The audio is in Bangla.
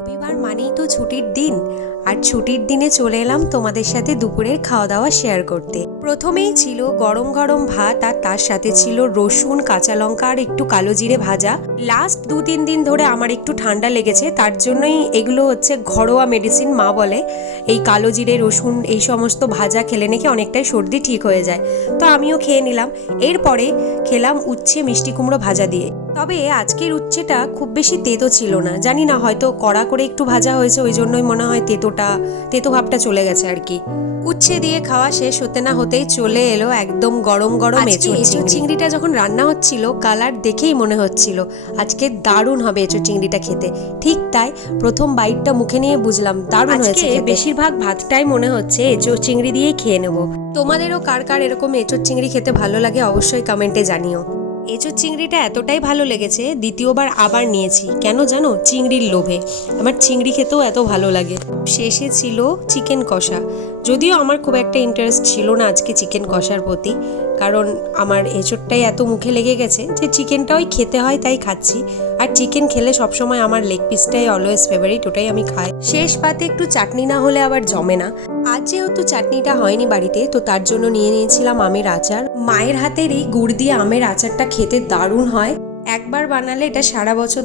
রবিবার মানেই তো ছুটির দিন, আর ছুটির দিনে চলে এলাম তোমাদের সাথে দুপুরের খাওয়া দাওয়া শেয়ার করতে। প্রথমেই ছিল গরম গরম ভাত, আর তার সাথে ছিল রসুন, কাঁচা লঙ্কা আর একটু কালো জিরে ভাজা। লাস্ট 2-3 দিন ধরে আমার একটু ঠান্ডা লেগেছে, তার জন্যই এগুলো হচ্ছে ঘরোয়া মেডিসিন। মা বলে এই কালো জিরে, রসুন এই সমস্ত ভাজা খেলে নাকি অনেকটাই সর্দি ঠিক হয়ে যায়, তো আমিও খেয়ে নিলাম। এরপরে খেলাম উচ্ছে মিষ্টি কুমড়ো ভাজা দিয়ে। তবে আজকের উচ্ছেটা খুব বেশি তেতো ছিল না, জানি না হয়তো কড়া করে একটু ভাজা হয়েছে, ওই জন্যই মনে হয় তেতো ভাবটা চলে গেছে আর কি। উচ্ছে দিয়ে খাওয়া শেষ হতে না হতেই চলে এলো একদম গরম গরম এঁচোড় চিংড়িটা। যখন রান্না হচ্ছিল কালার দেখেই মনে হচ্ছিল আজকে দারুণ হবে এঁচোড় চিংড়িটা খেতে। ঠিক তাই প্রথম বাইটটা মুখে নিয়ে বুঝলাম দারুণ হয়েছে। বেশিরভাগ ভাতটাই মনে হচ্ছে এঁচোড় চিংড়ি দিয়েই খেয়ে নেব। তোমাদেরও কার কার এরকম এঁচোড় চিংড়ি খেতে ভালো লাগে অবশ্যই কমেন্টে জানিও। এঁচোড় চিংড়িটা এতটাই ভালো লেগেছে দ্বিতীয়বার আবার নিয়েছি। কেন জানো? চিংড়ির লোভে। আমার চিংড়ি খেতেও এত ভালো লাগে। শেষে ছিল চিকেন কষা। যদিও আমার খুব একটা ইন্টারেস্ট ছিল না আজকে চিকেন কষার প্রতি, কারণ আমার এঁচোড়টাই এত মুখে লেগে গেছে যে চিকেনটাই খেতে হয়, তাই খাচ্ছি। আর চিকেন খেলে সবসময় আমার লেগ পিসটাই অলওয়েজ ফেভারিট, ওটাই আমি খাই। শেষ পাতে একটু চাটনি না হলে আবার জমে না। আজ যেহেতু চাটনিটা হয়নি বাড়িতে, তো তার জন্য নিয়ে নিয়েছিলাম আমের আচার। মায়ের হাতের এই গুড় দিয়ে আমের আচারটা খেতে দারুণ হয়। একবার বানালে এটা সারা বছর